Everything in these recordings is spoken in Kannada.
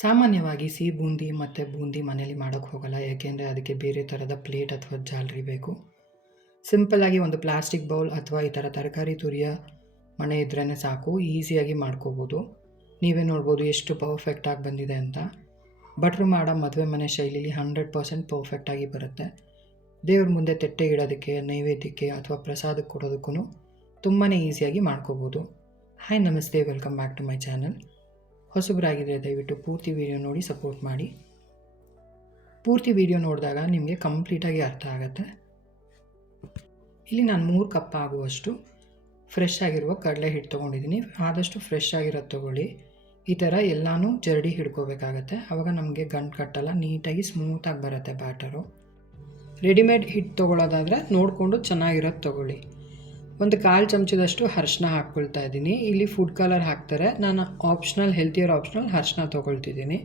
ಸಾಮಾನ್ಯವಾಗಿ ಸಿಹಿ ಬೂಂದಿ ಮತ್ತು ಬೂಂದಿ ಮನೇಲಿ ಮಾಡೋಕ್ಕೆ ಹೋಗಲ್ಲ. ಏಕೆಂದರೆ ಅದಕ್ಕೆ ಬೇರೆ ಥರದ ಪ್ಲೇಟ್ ಅಥವಾ ಜಾಲರಿ ಬೇಕು. ಸಿಂಪಲ್ಲಾಗಿ ಒಂದು ಪ್ಲಾಸ್ಟಿಕ್ ಬೌಲ್ ಅಥವಾ ಈ ಥರ ತರಕಾರಿ ತುರಿಯೋ ಮಣೆ ಇದ್ರೇ ಸಾಕು, ಈಸಿಯಾಗಿ ಮಾಡ್ಕೋಬೋದು. ನೀವೇ ನೋಡ್ಬೋದು ಎಷ್ಟು ಪರ್ಫೆಕ್ಟಾಗಿ ಬಂದಿದೆ ಅಂತ. ಭಟ್ರು ಮಾಡೋ ಮದುವೆ ಮನೆ ಶೈಲಿಲಿ 100% ಪರ್ಫೆಕ್ಟಾಗಿ ಬರುತ್ತೆ. ದೇವ್ರ ಮುಂದೆ ತಟ್ಟೆ ಇಡೋದಕ್ಕೆ, ನೈವೇದ್ಯಕ್ಕೆ ಅಥವಾ ಪ್ರಸಾದಕ್ಕೆ ಕೊಡೋದಕ್ಕೂ ತುಂಬಾ ಈಸಿಯಾಗಿ ಮಾಡ್ಕೋಬೋದು. Hi namaste, welcome back to my channel. ಹೊಸಬರಾಗಿದ್ದರೆ ದಯವಿಟ್ಟು ಪೂರ್ತಿ ವಿಡಿಯೋ ನೋಡಿ ಸಪೋರ್ಟ್ ಮಾಡಿ. ಪೂರ್ತಿ ವಿಡಿಯೋ ನೋಡಿದಾಗ ನಿಮಗೆ ಕಂಪ್ಲೀಟಾಗಿ ಅರ್ಥ ಆಗುತ್ತೆ. ಇಲ್ಲಿ ನಾನು 3 ಕಪ್ ಆಗುವಷ್ಟು ಫ್ರೆಶ್ ಆಗಿರುವ ಕಡಲೆ ಹಿಟ್ಟು ತೊಗೊಂಡಿದ್ದೀನಿ. ಆದಷ್ಟು ಫ್ರೆಶ್ ಆಗಿರೋದು ತೊಗೊಳ್ಳಿ. ಈ ಥರ ಎಲ್ಲನೂ ಜರಡಿ ಹಿಡ್ಕೋಬೇಕಾಗತ್ತೆ. ಆವಾಗ ನಮಗೆ ಗಂಟು ಕಟ್ಟಲ್ಲ, ನೀಟಾಗಿ ಸ್ಮೂತಾಗಿ ಬರುತ್ತೆ ಬ್ಯಾಟರು. ರೆಡಿಮೇಡ್ ಹಿಟ್ಟು ತೊಗೊಳ್ಳೋದಾದರೆ ನೋಡಿಕೊಂಡು ಚೆನ್ನಾಗಿರೋದು ತೊಗೊಳ್ಳಿ. ಒಂದು 1/4 ಚಮಚದಷ್ಟು ಅರಿಶಿನ ಹಾಕ್ಕೊಳ್ತಾ ಇದ್ದೀನಿ. ಇಲ್ಲಿ ಫುಡ್ ಕಲರ್ ಹಾಕ್ತಾರೆ, ನಾನು ಹೆಲ್ತಿಯರ್ ಆಪ್ಷನಲ್ ಅರಿಶಿನ ತೊಗೊಳ್ತಿದ್ದೀನಿ.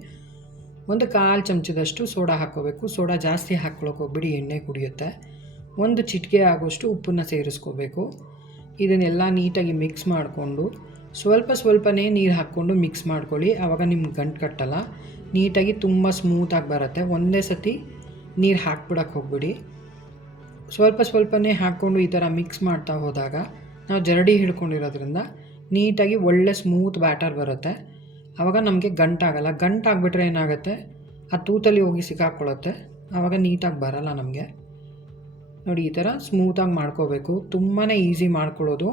ಒಂದು 1/4 ಚಮಚದಷ್ಟು ಸೋಡಾ ಹಾಕ್ಕೋಬೇಕು. ಸೋಡಾ ಜಾಸ್ತಿ ಹಾಕ್ಕೊಳ್ಳೋಕೆ ಹೋಗ್ಬಿಡಿ, ಎಣ್ಣೆ ಕುಡಿಯುತ್ತೆ. ಒಂದು ಚಿಟಿಕೆ ಆಗೋಷ್ಟು ಉಪ್ಪನ್ನು ಸೇರಿಸ್ಕೋಬೇಕು. ಇದನ್ನೆಲ್ಲ ನೀಟಾಗಿ ಮಿಕ್ಸ್ ಮಾಡಿಕೊಂಡು ಸ್ವಲ್ಪನೇ ನೀರು ಹಾಕ್ಕೊಂಡು ಮಿಕ್ಸ್ ಮಾಡ್ಕೊಳ್ಳಿ. ಆವಾಗ ನಿಮ್ಗೆ ಗಂಟು ಕಟ್ಟಲ್ಲ, ನೀಟಾಗಿ ತುಂಬ ಸ್ಮೂತಾಗಿ ಬರುತ್ತೆ. ಒಂದೇ ಸತಿ ನೀರು ಹಾಕ್ಬಿಡೋಕ್ಕೆ ಹೋಗ್ಬಿಡಿ. ಸ್ವಲ್ಪನೇ ಹಾಕ್ಕೊಂಡು ಈ ಥರ ಮಿಕ್ಸ್ ಮಾಡ್ತಾ ಹೋದಾಗ ನಾವು ಜರಡಿ ಹಿಡ್ಕೊಂಡಿರೋದ್ರಿಂದ ನೀಟಾಗಿ ಒಳ್ಳೆ ಸ್ಮೂತ್ ಬ್ಯಾಟರ್ ಬರುತ್ತೆ. ಆವಾಗ ನಮಗೆ ಗಂಟಾಗಲ್ಲ. ಗಂಟಾಗ್ಬಿಟ್ರೆ ಏನಾಗುತ್ತೆ, ಆ ತೂತಲ್ಲಿ ಹೋಗಿ ಸಿಕ್ಕಾಕ್ಕೊಳ್ಳುತ್ತೆ. ಆವಾಗ ನೀಟಾಗಿ ಬರಲ್ಲ ನಮಗೆ. ನೋಡಿ, ಈ ಥರ ಸ್ಮೂತಾಗಿ ಮಾಡ್ಕೋಬೇಕು. ತುಂಬಾ ಈಸಿ ಮಾಡ್ಕೊಳ್ಳೋದು.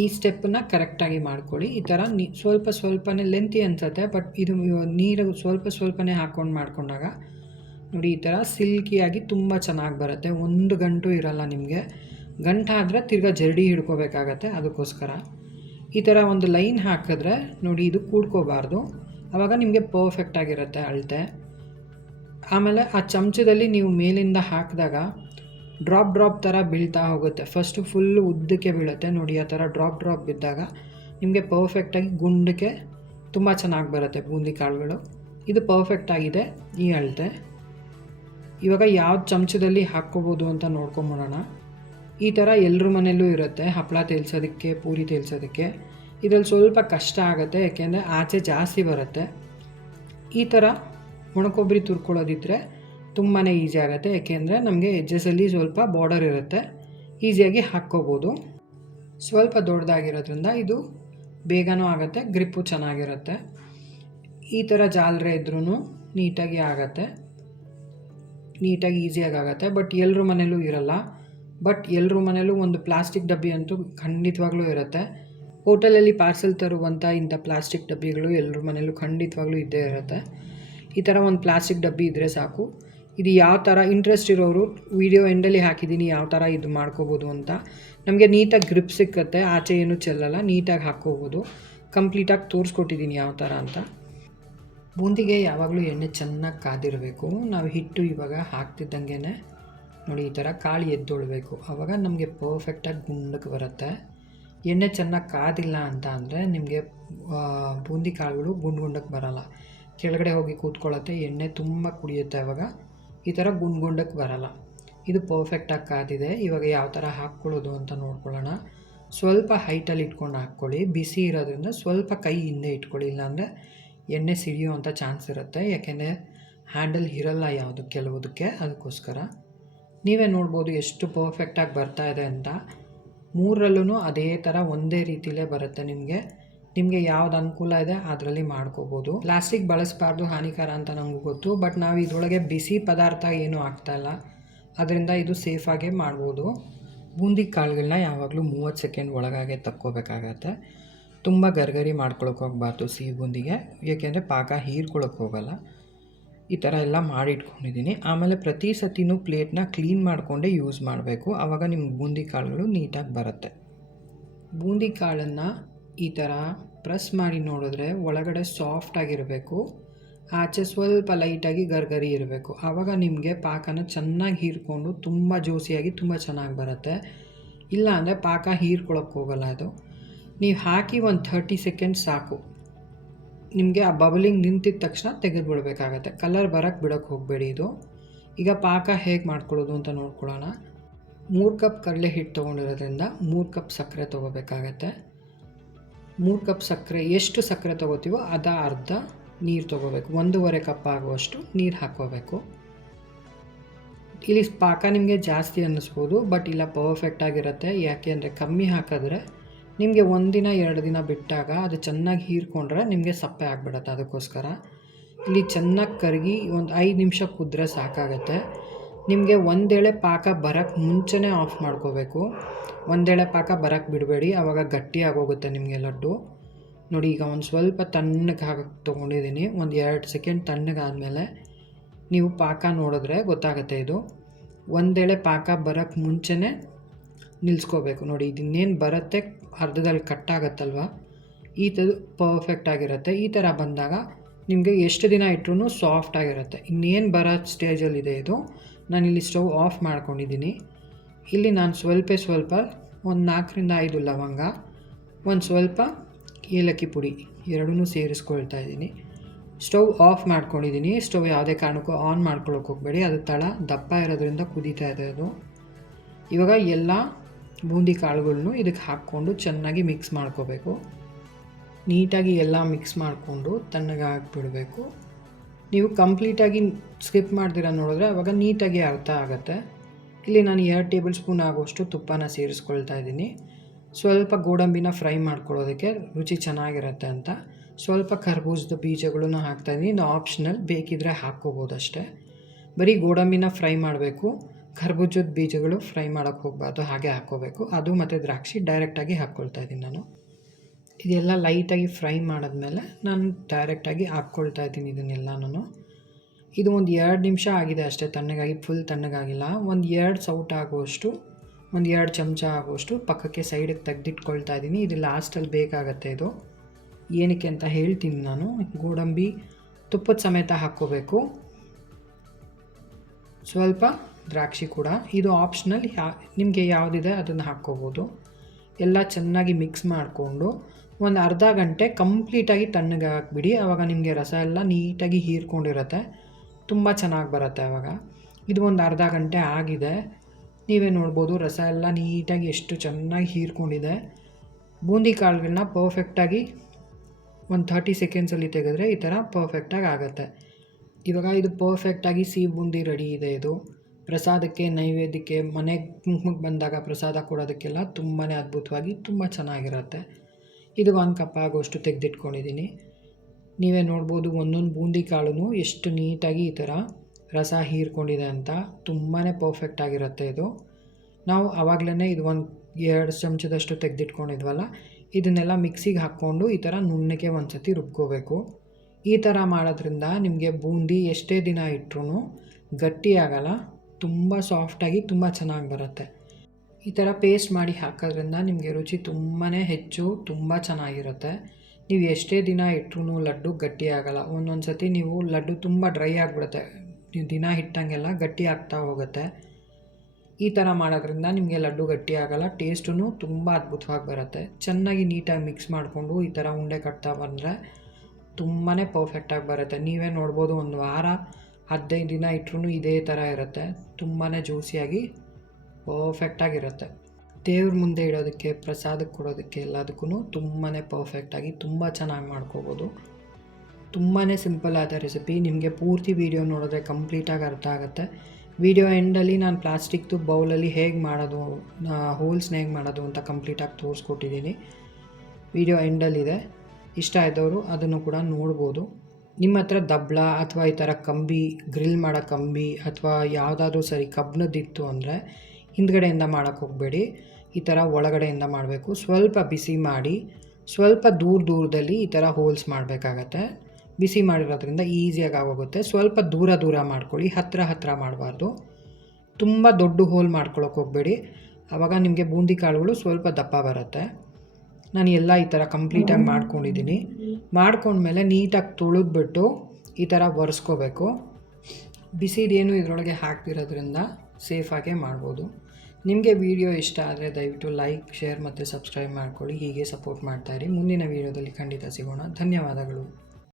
ಈ ಸ್ಟೆಪ್ಪನ್ನು ಕರೆಕ್ಟಾಗಿ ಮಾಡ್ಕೊಳ್ಳಿ. ಈ ಥರ ಸ್ವಲ್ಪನೇ ಲೆಂತಿ ಅನಿಸುತ್ತೆ, ಬಟ್ ಇದು ನೀರು ಸ್ವಲ್ಪನೇ ಹಾಕ್ಕೊಂಡು ಮಾಡ್ಕೊಂಡಾಗ ನೋಡಿ ಈ ಥರ ಸಿಲ್ಕಿಯಾಗಿ ತುಂಬ ಚೆನ್ನಾಗಿ ಬರುತ್ತೆ. ಒಂದು ಗಂಟು ಇರಲ್ಲ ನಿಮಗೆ. ಗಂಟಾದರೆ ತಿರ್ಗಾ ಜರಡಿ ಹಿಡ್ಕೋಬೇಕಾಗತ್ತೆ. ಅದಕ್ಕೋಸ್ಕರ ಈ ಥರ ಒಂದು ಲೈನ್ ಹಾಕಿದ್ರೆ ನೋಡಿ, ಇದು ಕೂಡ್ಕೋಬಾರ್ದು. ಆವಾಗ ನಿಮಗೆ ಪರ್ಫೆಕ್ಟಾಗಿರುತ್ತೆ ಅಳತೆ. ಆಮೇಲೆ ಆ ಚಮಚದಲ್ಲಿ ನೀವು ಮೇಲಿಂದ ಹಾಕಿದಾಗ ಡ್ರಾಪ್ ಥರ ಬೀಳ್ತಾ ಹೋಗುತ್ತೆ. ಫಸ್ಟು ಫುಲ್ಲು ಉದ್ದಕ್ಕೆ ಬೀಳುತ್ತೆ. ನೋಡಿ, ಆ ಥರ ಡ್ರಾಪ್ ಬಿದ್ದಾಗ ನಿಮಗೆ ಪರ್ಫೆಕ್ಟಾಗಿ ಗುಂಡಕ್ಕೆ ತುಂಬ ಚೆನ್ನಾಗಿ ಬರುತ್ತೆ ಬೂಂದಿ ಕಾಳುಗಳು. ಇದು ಪರ್ಫೆಕ್ಟಾಗಿದೆ ಈ ಅಳತೆ. ಇವಾಗ ಯಾವ ಚಮಚದಲ್ಲಿ ಹಾಕ್ಕೋಬೋದು ಅಂತ ನೋಡ್ಕೊಂಬಿಡೋಣ. ಈ ಥರ ಎಲ್ಲರ ಮನೆಯಲ್ಲೂ ಇರುತ್ತೆ, ಹಪ್ಪಳ ತೇಲ್ಸೋದಕ್ಕೆ, ಪೂರಿ ತೇಲ್ಸೋದಕ್ಕೆ. ಇದರಲ್ಲಿ ಸ್ವಲ್ಪ ಕಷ್ಟ ಆಗುತ್ತೆ, ಯಾಕೆಂದರೆ ಆಚೆ ಜಾಸ್ತಿ ಬರುತ್ತೆ. ಈ ಥರ ಒಣಕೊಬ್ಬರಿ ತುರ್ಕೊಳ್ಳೋದಿದ್ದರೆ ತುಂಬಾ ಈಸಿ ಆಗುತ್ತೆ, ಯಾಕೆಂದರೆ ನಮಗೆ ಎಜ್ಜಸಲ್ಲಿ ಸ್ವಲ್ಪ ಬಾರ್ಡರ್ ಇರುತ್ತೆ, ಈಸಿಯಾಗಿ ಹಾಕ್ಕೋಬೋದು. ಸ್ವಲ್ಪ ದೊಡ್ಡದಾಗಿರೋದ್ರಿಂದ ಇದು ಬೇಗನೂ ಆಗುತ್ತೆ, ಗ್ರಿಪ್ಪು ಚೆನ್ನಾಗಿರುತ್ತೆ. ಈ ಥರ ಜಾಲರೆ ಇದ್ರೂ ನೀಟಾಗಿ ಆಗುತ್ತೆ, ನೀಟಾಗಿ ಈಸಿಯಾಗಿ ಆಗುತ್ತೆ. ಬಟ್ ಎಲ್ಲರ ಮನೇಲೂ ಇರಲ್ಲ. ಬಟ್ ಎಲ್ಲರ ಮನೇಲೂ ಒಂದು ಪ್ಲಾಸ್ಟಿಕ್ ಡಬ್ಬಿ ಅಂತೂ ಖಂಡಿತವಾಗ್ಲೂ ಇರುತ್ತೆ. ಹೋಟೆಲಲ್ಲಿ ಪಾರ್ಸೆಲ್ ತರುವಂಥ ಇಂಥ ಪ್ಲಾಸ್ಟಿಕ್ ಡಬ್ಬಿಗಳು ಎಲ್ಲರ ಮನೇಲೂ ಖಂಡಿತವಾಗ್ಲೂ ಇದ್ದೇ ಇರುತ್ತೆ. ಈ ಥರ ಒಂದು ಪ್ಲಾಸ್ಟಿಕ್ ಡಬ್ಬಿ ಇದ್ದರೆ ಸಾಕು. ಇದು ಯಾವ ಥರ ಇಂಟ್ರೆಸ್ಟ್ ಇರೋರು ವಿಡಿಯೋ ಎಂಡಲ್ಲಿ ಹಾಕಿದ್ದೀನಿ ಯಾವ ಥರ ಇದು ಮಾಡ್ಕೋಬೋದು ಅಂತ. ನಮಗೆ ನೀಟಾಗಿ ಗ್ರಿಪ್ ಸಿಕ್ಕತ್ತೆ, ಆಚೆ ಏನೂ ಚೆಲ್ಲಲ್ಲ, ನೀಟಾಗಿ ಹಾಕ್ಕೋಬೋದು. ಕಂಪ್ಲೀಟಾಗಿ ತೋರಿಸ್ಕೊಟ್ಟಿದ್ದೀನಿ ಯಾವ ಥರ ಅಂತ. ಬೂಂದಿಗೆ ಯಾವಾಗಲೂ ಎಣ್ಣೆ ಚೆನ್ನಾಗಿ ಕಾದಿರಬೇಕು. ನಾವು ಹಿಟ್ಟು ಇವಾಗ ಹಾಕ್ತಿದ್ದಂಗೆ ನೋಡಿ ಈ ಥರ ಕಾಳು ಎದ್ದೊಳ್ಬೇಕು. ಆವಾಗ ನಮಗೆ ಪರ್ಫೆಕ್ಟಾಗಿ ಗುಂಡಕ್ಕೆ ಬರುತ್ತೆ. ಎಣ್ಣೆ ಚೆನ್ನಾಗಿ ಕಾದಿಲ್ಲ ಅಂತ ಅಂದರೆ ನಿಮಗೆ ಬೂಂದಿ ಕಾಳುಗಳು ಗುಂಡಕ್ಕೆ ಬರಲ್ಲ, ಕೆಳಗಡೆ ಹೋಗಿ ಕೂತ್ಕೊಳ್ಳುತ್ತೆ, ಎಣ್ಣೆ ತುಂಬ ಕುಡಿಯುತ್ತೆ. ಆವಾಗ ಈ ಥರ ಗುಂಡಕ್ಕೆ ಬರಲ್ಲ. ಇದು ಪರ್ಫೆಕ್ಟಾಗಿ ಕಾದಿದೆ. ಇವಾಗ ಯಾವ ಥರ ಹಾಕ್ಕೊಳ್ಳೋದು ಅಂತ ನೋಡ್ಕೊಳ್ಳೋಣ. ಸ್ವಲ್ಪ ಹೈಟಲ್ಲಿ ಇಟ್ಕೊಂಡು ಹಾಕ್ಕೊಳ್ಳಿ. ಬಿಸಿ ಇರೋದ್ರಿಂದ ಸ್ವಲ್ಪ ಕೈ ಹಿಂದೆ ಇಟ್ಕೊಳ್ಳಿ, ಇಲ್ಲಾಂದರೆ ಎಣ್ಣೆ ಸಿಡಿಯುವಂಥ ಚಾನ್ಸ್ ಇರುತ್ತೆ. ಯಾಕೆಂದರೆ ಹ್ಯಾಂಡಲ್ ಇರಲ್ಲ ಯಾವುದು ಕೆಲವುದಕ್ಕೆ, ಅದಕ್ಕೋಸ್ಕರ. ನೀವೇ ನೋಡ್ಬೋದು ಎಷ್ಟು ಪರ್ಫೆಕ್ಟಾಗಿ ಬರ್ತಾ ಇದೆ ಅಂತ. 3ರಲ್ಲೂ ಅದೇ ಥರ ಒಂದೇ ರೀತಿಲೇ ಬರುತ್ತೆ. ನಿಮಗೆ ಯಾವ್ದು ಅನುಕೂಲ ಇದೆ ಅದರಲ್ಲಿ ಮಾಡ್ಕೋಬೋದು. ಪ್ಲಾಸ್ಟಿಕ್ ಬಳಸಬಾರ್ದು, ಹಾನಿಕರ ಅಂತ ನಮಗೂ ಗೊತ್ತು. ಬಟ್ ನಾವು ಇದರೊಳಗೆ ಬಿಸಿ ಪದಾರ್ಥ ಏನೂ ಆಗ್ತಾಯಿಲ್ಲ, ಅದರಿಂದ ಇದು ಸೇಫಾಗೇ ಮಾಡ್ಬೋದು. ಬೂಂದಿ ಕಾಳುಗಳನ್ನ ಯಾವಾಗಲೂ 30 ಸೆಕೆಂಡ್ ಒಳಗಾಗೆ ತಕ್ಕೋಬೇಕಾಗತ್ತೆ. ತುಂಬ ಗರ್ಗರಿ ಮಾಡ್ಕೊಳಕ್ಕೆ ಹೋಗಬಾರ್ದು ಸಿಹಿ ಬೂಂದಿಗೆ, ಏಕೆಂದರೆ ಪಾಕ ಹೀರ್ಕೊಳಕ್ಕೆ ಹೋಗಲ್ಲ. ಈ ಥರ ಎಲ್ಲ ಮಾಡಿ ಇಟ್ಕೊಂಡಿದ್ದೀನಿ. ಆಮೇಲೆ ಪ್ರತಿ ಸತಿನೂ ಪ್ಲೇಟ್ನ ಕ್ಲೀನ್ ಮಾಡಿಕೊಂಡೇ ಯೂಸ್ ಮಾಡಬೇಕು. ಆವಾಗ ನಿಮ್ಮ ಬೂಂದಿ ಕಾಳುಗಳು ನೀಟಾಗಿ ಬರುತ್ತೆ. ಬೂಂದಿ ಕಾಳನ್ನು ಈ ಥರ ಪ್ರೆಸ್ ಮಾಡಿ ನೋಡಿದ್ರೆ ಒಳಗಡೆ ಸಾಫ್ಟಾಗಿರಬೇಕು, ಆಚೆ ಸ್ವಲ್ಪ ಲೈಟಾಗಿ ಗರ್ಗರಿ ಇರಬೇಕು. ಆವಾಗ ನಿಮಗೆ ಪಾಕನ ಚೆನ್ನಾಗಿ ಹೀರ್ಕೊಂಡು ತುಂಬ ಜ್ಯೂಸಿಯಾಗಿ ತುಂಬ ಚೆನ್ನಾಗಿ ಬರುತ್ತೆ. ಇಲ್ಲ ಅಂದರೆ ಪಾಕ ಹೀರ್ಕೊಳಕ್ಕೆ ಹೋಗಲ್ಲ ಅದು. ನೀವು ಹಾಕಿ ಒಂದು 30 ಸೆಕೆಂಡ್ಸ್ ಸಾಕು. ನಿಮಗೆ ಆ ಬಬಲಿಂಗ್ ನಿಂತಿದ ತಕ್ಷಣ ತೆಗೆದುಬಿಡ್ಬೇಕಾಗತ್ತೆ. ಕಲರ್ ಬರೋಕ್ಕೆ ಬಿಡೋಕ್ಕೆ ಹೋಗಬೇಡಿ. ಇದು ಈಗ ಪಾಕ ಹೇಗೆ ಮಾಡ್ಕೊಳ್ಳೋದು ಅಂತ ನೋಡ್ಕೊಳ್ಳೋಣ. 3 ಕಪ್ ಕಡಲೆ ಹಿಟ್ಟು ತೊಗೊಂಡಿರೋದ್ರಿಂದ 3 ಕಪ್ ಸಕ್ಕರೆ ತೊಗೋಬೇಕಾಗತ್ತೆ. 3 ಕಪ್ ಸಕ್ಕರೆ ಎಷ್ಟು ಸಕ್ಕರೆ ತೊಗೋತೀವೋ ಅರ್ಧ ನೀರು ತೊಗೋಬೇಕು. 1.5 ಕಪ್ ಆಗುವಷ್ಟು ನೀರು ಹಾಕ್ಕೋಬೇಕು. ಇಲ್ಲಿ ಪಾಕ ನಿಮಗೆ ಜಾಸ್ತಿ ಅನ್ನಿಸ್ಬೋದು, ಬಟ್ ಇಲ್ಲ ಪರ್ಫೆಕ್ಟಾಗಿರುತ್ತೆ. ಯಾಕೆ ಅಂದರೆ ಕಮ್ಮಿ ಹಾಕಿದ್ರೆ ನಿಮಗೆ 1 ದಿನ 2 ದಿನ ಬಿಟ್ಟಾಗ ಅದು ಚೆನ್ನಾಗಿ ಹೀರ್ಕೊಂಡ್ರೆ ನಿಮಗೆ ಸಪ್ಪೆ ಆಗಿಬಿಡುತ್ತೆ. ಅದಕ್ಕೋಸ್ಕರ ಇಲ್ಲಿ ಚೆನ್ನಾಗಿ ಕರಗಿ ಒಂದು 5 ನಿಮಿಷ ಕುದ್ರೆ ಸಾಕಾಗುತ್ತೆ. ನಿಮಗೆ ಒಂದೇಳೆ ಪಾಕ ಬರೋಕ್ಕೆ ಮುಂಚೆನೇ ಆಫ್ ಮಾಡ್ಕೋಬೇಕು. ಒಂದೇಳೆ ಪಾಕ ಬರೋಕ್ಕೆ ಬಿಡಬೇಡಿ, ಆವಾಗ ಗಟ್ಟಿ ಆಗೋಗುತ್ತೆ ನಿಮಗೆ ಲಡ್ಡು. ನೋಡಿ, ಈಗ ಒಂದು ಸ್ವಲ್ಪ ತಣ್ಣಗೆ ಹಾಕಕ್ಕೆ ತೊಗೊಂಡಿದ್ದೀನಿ. ಒಂದು 2 ಸೆಕೆಂಡ್ ತಣ್ಣಗಾದಮೇಲೆ ನೀವು ಪಾಕ ನೋಡಿದ್ರೆ ಗೊತ್ತಾಗುತ್ತೆ. ಇದು ಒಂದೇಳೆ ಪಾಕ ಬರೋಕ್ಕೆ ಮುಂಚೆನೇ ನಿಲ್ಲಿಸ್ಕೋಬೇಕು. ನೋಡಿ, ಇದನ್ನೇನು ಬರುತ್ತೆ ಅರ್ಧದಲ್ಲಿ ಕಟ್ಟಾಗತ್ತಲ್ವ, ಈ ಥರ ಪರ್ಫೆಕ್ಟಾಗಿರುತ್ತೆ. ಈ ಥರ ಬಂದಾಗ ನಿಮಗೆ ಎಷ್ಟು ದಿನ ಇಟ್ಟರೂ ಸಾಫ್ಟಾಗಿರುತ್ತೆ. ಇನ್ನೇನು ಬರೋ ಸ್ಟೇಜಲ್ಲಿದೆ ಇದು. ನಾನಿಲ್ಲಿ ಸ್ಟವ್ ಆಫ್ ಮಾಡ್ಕೊಂಡಿದ್ದೀನಿ. ಇಲ್ಲಿ ನಾನು ಸ್ವಲ್ಪ ಒಂದು 4ರಿಂದ 5 ಲವಂಗ, ಒಂದು ಸ್ವಲ್ಪ ಏಲಕ್ಕಿ ಪುಡಿ ಎರಡನ್ನೂ ಸೇರಿಸ್ಕೊಳ್ತಾ ಇದ್ದೀನಿ. ಸ್ಟವ್ ಆಫ್ ಮಾಡ್ಕೊಂಡಿದ್ದೀನಿ. ಸ್ಟವ್ ಯಾವುದೇ ಕಾರಣಕ್ಕೂ ಆನ್ ಮಾಡ್ಕೊಳ್ಳೋಕೆ ಹೋಗಬೇಡಿ, ಅದು ತಳ ದಪ್ಪ ಇರೋದ್ರಿಂದ ಕುದೀತಾ ಇದೆ ಅದು. ಇವಾಗ ಎಲ್ಲ ಬೂಂದಿ ಕಾಳುಗಳನ್ನು ಇದಕ್ಕೆ ಹಾಕ್ಕೊಂಡು ಚೆನ್ನಾಗಿ ಮಿಕ್ಸ್ ಮಾಡ್ಕೋಬೇಕು. ನೀಟಾಗಿ ಎಲ್ಲ ಮಿಕ್ಸ್ ಮಾಡಿಕೊಂಡು ತಣ್ಣಗೆ ಹಾಕಿಬಿಡಬೇಕು. ನೀವು ಕಂಪ್ಲೀಟಾಗಿ ಸ್ಕಿಪ್ ಮಾಡ್ದಿರ ನೋಡಿದ್ರೆ ಆವಾಗ ನೀಟಾಗಿ ಅರ್ಥ ಆಗುತ್ತೆ. ಇಲ್ಲಿ ನಾನು 2 ಟೇಬಲ್ ಸ್ಪೂನ್ ಆಗುವಷ್ಟು ತುಪ್ಪನ ಸೇರಿಸ್ಕೊಳ್ತಾ ಇದ್ದೀನಿ. ಸ್ವಲ್ಪ ಗೋಡಂಬಿನ ಫ್ರೈ ಮಾಡ್ಕೊಳ್ಳೋದಕ್ಕೆ ರುಚಿ ಚೆನ್ನಾಗಿರುತ್ತೆ ಅಂತ. ಸ್ವಲ್ಪ ಕರ್ಬೂಜದ ಬೀಜಗಳನ್ನು ಹಾಕ್ತಾಯಿದ್ದೀನಿ. ಇದು ಆಪ್ಷನಲ್, ಬೇಕಿದ್ದರೆ ಹಾಕ್ಕೋಬೋದು ಅಷ್ಟೇ. ಬರೀ ಗೋಡಂಬಿನ ಫ್ರೈ ಮಾಡಬೇಕು, ಕರ್ಬೂಜದ ಬೀಜಗಳು ಫ್ರೈ ಮಾಡೋಕ್ಕೆ ಹೋಗಬಾರ್ದು, ಹಾಗೆ ಹಾಕ್ಕೋಬೇಕು. ಅದು ಮತ್ತು ದ್ರಾಕ್ಷಿ ಡೈರೆಕ್ಟಾಗಿ ಹಾಕ್ಕೊಳ್ತಾ ಇದ್ದೀನಿ ನಾನು. ಇದೆಲ್ಲ ಲೈಟಾಗಿ ಫ್ರೈ ಮಾಡಿದ್ಮೇಲೆ ನಾನು ಡೈರೆಕ್ಟಾಗಿ ಹಾಕ್ಕೊಳ್ತಾ ಇದ್ದೀನಿ ಇದನ್ನೆಲ್ಲನೂ. ಇದು ಒಂದು 2 ನಿಮಿಷ ಆಗಿದೆ ಅಷ್ಟೇ, ತಣ್ಣಗಾಗಿ, ಫುಲ್ ತಣ್ಣಗಾಗಿಲ್ಲ. ಒಂದು 2 ಸೌಟ್ ಆಗುವಷ್ಟು, ಒಂದು 2 ಚಮಚ ಆಗುವಷ್ಟು ಪಕ್ಕಕ್ಕೆ ಸೈಡಿಗೆ ತೆಗೆದಿಟ್ಕೊಳ್ತಾ ಇದ್ದೀನಿ. ಇದು ಲಾಸ್ಟಲ್ಲಿ ಬೇಕಾಗತ್ತೆ. ಇದು ಏನಕ್ಕೆ ಅಂತ ಹೇಳ್ತೀನಿ ನಾನು. ಗೋಡಂಬಿ ತುಪ್ಪದ ಸಮೇತ ಹಾಕ್ಕೋಬೇಕು, ಸ್ವಲ್ಪ ದ್ರಾಕ್ಷಿ ಕೂಡ. ಇದು ಆಪ್ಷನಲ್, ನಿಮಗೆ ಯಾವುದಿದೆ ಅದನ್ನು ಹಾಕ್ಕೋಬೋದು. ಎಲ್ಲ ಚೆನ್ನಾಗಿ ಮಿಕ್ಸ್ ಮಾಡಿಕೊಂಡು ಒಂದು ಅರ್ಧ ಗಂಟೆ ಕಂಪ್ಲೀಟಾಗಿ ತಣ್ಣಗೆ ಹಾಕ್ಬಿಡಿ. ಆವಾಗ ನಿಮಗೆ ರಸ ಎಲ್ಲ ನೀಟಾಗಿ ಹೀರ್ಕೊಂಡಿರುತ್ತೆ, ತುಂಬ ಚೆನ್ನಾಗಿ ಬರುತ್ತೆ ಆವಾಗ. ಇದು ಒಂದು ಅರ್ಧ ಗಂಟೆ ಆಗಿದೆ, ನೀವೇ ನೋಡ್ಬೋದು ರಸ ಎಲ್ಲ ನೀಟಾಗಿ ಎಷ್ಟು ಚೆನ್ನಾಗಿ ಹೀರ್ಕೊಂಡಿದೆ. ಬೂಂದಿ ಕಾಳುಗಳನ್ನ ಪರ್ಫೆಕ್ಟಾಗಿ ಒಂದು 30 ಸೆಕೆಂಡ್ಸಲ್ಲಿ ತೆಗೆದ್ರೆ ಈ ಥರ ಪರ್ಫೆಕ್ಟಾಗಿ ಆಗುತ್ತೆ. ಇವಾಗ ಇದು ಪರ್ಫೆಕ್ಟಾಗಿ ಸಿಹಿ ಬೂಂದಿ ರೆಡಿ ಇದೆ. ಇದು ಪ್ರಸಾದಕ್ಕೆ, ನೈವೇದ್ಯಕ್ಕೆ, ಮನೆಗೆ ಕುಂಕುಮಕ್ಕೆ ಬಂದಾಗ ಪ್ರಸಾದ ಕೊಡೋದಕ್ಕೆಲ್ಲ ತುಂಬಾ ಅದ್ಭುತವಾಗಿ ತುಂಬ ಚೆನ್ನಾಗಿರುತ್ತೆ. ಇದು 1 ಕಪ್ ಆಗೋಷ್ಟು ತೆಗೆದಿಟ್ಕೊಂಡಿದ್ದೀನಿ. ನೀವೇ ನೋಡ್ಬೋದು ಒಂದೊಂದು ಬೂಂದಿ ಕಾಳು ಎಷ್ಟು ನೀಟಾಗಿ ಈ ಥರ ರಸ ಹೀರ್ಕೊಂಡಿದೆ ಅಂತ. ತುಂಬಾ ಪರ್ಫೆಕ್ಟಾಗಿರುತ್ತೆ ಇದು. ನಾವು ಆವಾಗಲೇ ಇದು ಒಂದು 2 ಚಮಚದಷ್ಟು ತೆಗೆದಿಟ್ಕೊಂಡಿದ್ವಲ್ಲ, ಇದನ್ನೆಲ್ಲ ಮಿಕ್ಸಿಗೆ ಹಾಕ್ಕೊಂಡು ಈ ಥರ ನುಣ್ಣಗೆ ಒಂದು ಸತಿ ರುಬ್ಕೋಬೇಕು. ಈ ಥರ ಮಾಡೋದ್ರಿಂದ ನಿಮಗೆ ಬೂಂದಿ ಎಷ್ಟೇ ದಿನ ಇಟ್ಟರೂ ಗಟ್ಟಿ ಆಗಲ್ಲ, ತುಂಬ ಸಾಫ್ಟಾಗಿ ತುಂಬ ಚೆನ್ನಾಗಿ ಬರುತ್ತೆ. ಈ ಥರ ಪೇಸ್ಟ್ ಮಾಡಿ ಹಾಕೋದ್ರಿಂದ ನಿಮಗೆ ರುಚಿ ತುಂಬಾ ಹೆಚ್ಚು, ತುಂಬ ಚೆನ್ನಾಗಿರುತ್ತೆ. ನೀವು ಎಷ್ಟೇ ದಿನ ಇಟ್ಟರೂ ಲಡ್ಡು ಗಟ್ಟಿ ಆಗಲ್ಲ. ಒಂದೊಂದು ಸತಿ ನೀವು ಲಡ್ಡು ತುಂಬ ಡ್ರೈ ಆಗಿಬಿಡುತ್ತೆ, ನೀವು ದಿನ ಇಟ್ಟಂಗೆಲ್ಲ ಗಟ್ಟಿ ಆಗ್ತಾ ಹೋಗುತ್ತೆ. ಈ ಥರ ಮಾಡೋದ್ರಿಂದ ನಿಮಗೆ ಲಡ್ಡು ಗಟ್ಟಿ ಆಗಲ್ಲ, ಟೇಸ್ಟೂ ತುಂಬ ಅದ್ಭುತವಾಗಿ ಬರುತ್ತೆ. ಚೆನ್ನಾಗಿ ನೀಟಾಗಿ ಮಿಕ್ಸ್ ಮಾಡಿಕೊಂಡು ಈ ಥರ ಉಂಡೆ ಕಟ್ತಾ ಬಂದರೆ ತುಂಬಾ ಪರ್ಫೆಕ್ಟಾಗಿ ಬರುತ್ತೆ. ನೀವೇ ನೋಡ್ಬೋದು, ಒಂದು ವಾರ 15 ದಿನ ಇಟ್ಟರೂ ಇದೇ ಥರ ಇರುತ್ತೆ, ತುಂಬಾ ಜ್ಯೂಸಿಯಾಗಿ ಪರ್ಫೆಕ್ಟಾಗಿರುತ್ತೆ. ದೇವ್ರ ಮುಂದೆ ಇಡೋದಕ್ಕೆ, ಪ್ರಸಾದಕ್ಕೆ ಕೊಡೋದಕ್ಕೆ ಎಲ್ಲದಕ್ಕೂ ತುಂಬಾ ಪರ್ಫೆಕ್ಟಾಗಿ ತುಂಬ ಚೆನ್ನಾಗಿ ಮಾಡ್ಕೋಬೋದು. ತುಂಬಾ ಸಿಂಪಲ್ ಆದ ರೆಸಿಪಿ. ನಿಮಗೆ ಪೂರ್ತಿ ವೀಡಿಯೋ ನೋಡಿದ್ರೆ ಕಂಪ್ಲೀಟಾಗಿ ಅರ್ಥ ಆಗುತ್ತೆ. ವಿಡಿಯೋ ಎಂಡಲ್ಲಿ ನಾನು ಪ್ಲಾಸ್ಟಿಕ್ದು ಬೌಲಲ್ಲಿ ಹೇಗೆ ಮಾಡೋದು, ಹೋಲ್ಸ್ನ ಹೇಗೆ ಮಾಡೋದು ಅಂತ ಕಂಪ್ಲೀಟಾಗಿ ತೋರಿಸ್ಕೊಟ್ಟಿದ್ದೀನಿ. ವಿಡಿಯೋ ಎಂಡಲ್ಲಿದೆ, ಇಷ್ಟ ಆದವರು ಅದನ್ನು ಕೂಡ ನೋಡ್ಬೋದು. ನಿಮ್ಮ ಹತ್ರ ದಬ್ಳ ಅಥವಾ ಈ ಥರ ಕಂಬಿ, ಗ್ರಿಲ್ ಮಾಡೋ ಕಂಬಿ ಅಥವಾ ಯಾವುದಾದ್ರೂ ಸರಿ ಕಬ್ಬಿಣದ್ದಿತ್ತು ಅಂದರೆ ಹಿಂದ್ಗಡೆಯಿಂದ ಮಾಡೋಕ್ಕೆ ಹೋಗಬೇಡಿ, ಈ ಥರ ಒಳಗಡೆಯಿಂದ ಮಾಡಬೇಕು. ಸ್ವಲ್ಪ ಬಿಸಿ ಮಾಡಿ ಸ್ವಲ್ಪ ದೂರದಲ್ಲಿ ಈ ಥರ ಹೋಲ್ಸ್ ಮಾಡಬೇಕಾಗತ್ತೆ. ಬಿಸಿ ಮಾಡಿರೋದ್ರಿಂದ ಈಸಿಯಾಗಿ ಆಗೋಗುತ್ತೆ. ಸ್ವಲ್ಪ ದೂರ ಮಾಡ್ಕೊಳ್ಳಿ, ಹತ್ತಿರ ಮಾಡಬಾರ್ದು. ತುಂಬ ದೊಡ್ಡ ಹೋಲ್ ಮಾಡ್ಕೊಳ್ಳೋಕೆ ಹೋಗಬೇಡಿ, ಆವಾಗ ನಿಮಗೆ ಬೂಂದಿ ಕಾಳುಗಳು ಸ್ವಲ್ಪ ದಪ್ಪ ಬರುತ್ತೆ. ನಾನು ಎಲ್ಲ ಈ ಥರ ಕಂಪ್ಲೀಟಾಗಿ ಮಾಡ್ಕೊಂಡಿದ್ದೀನಿ. ಮಾಡ್ಕೊಂಡ್ಮೇಲೆ ನೀಟಾಗಿ ತೊಳೆದ್ಬಿಟ್ಟು ಈ ಥರ ಒರೆಸ್ಕೋಬೇಕು. ಬಿಸಿದೇನು ಇದರೊಳಗೆ ಹಾಕ್ತಿರೋದ್ರಿಂದ ಸೇಫಾಗೇ ಮಾಡ್ಬೋದು. ನಿಮಗೆ ವಿಡಿಯೋ ಇಷ್ಟ ಆದರೆ ದಯವಿಟ್ಟು ಲೈಕ್, ಶೇರ್ ಮತ್ತು ಸಬ್ಸ್ಕ್ರೈಬ್ ಮಾಡ್ಕೊಳ್ಳಿ. ಹೀಗೆ ಸಪೋರ್ಟ್ ಮಾಡ್ತಾಯಿರಿ. ಮುಂದಿನ ವೀಡಿಯೋದಲ್ಲಿ ಖಂಡಿತ ಸಿಗೋಣ. ಧನ್ಯವಾದಗಳು.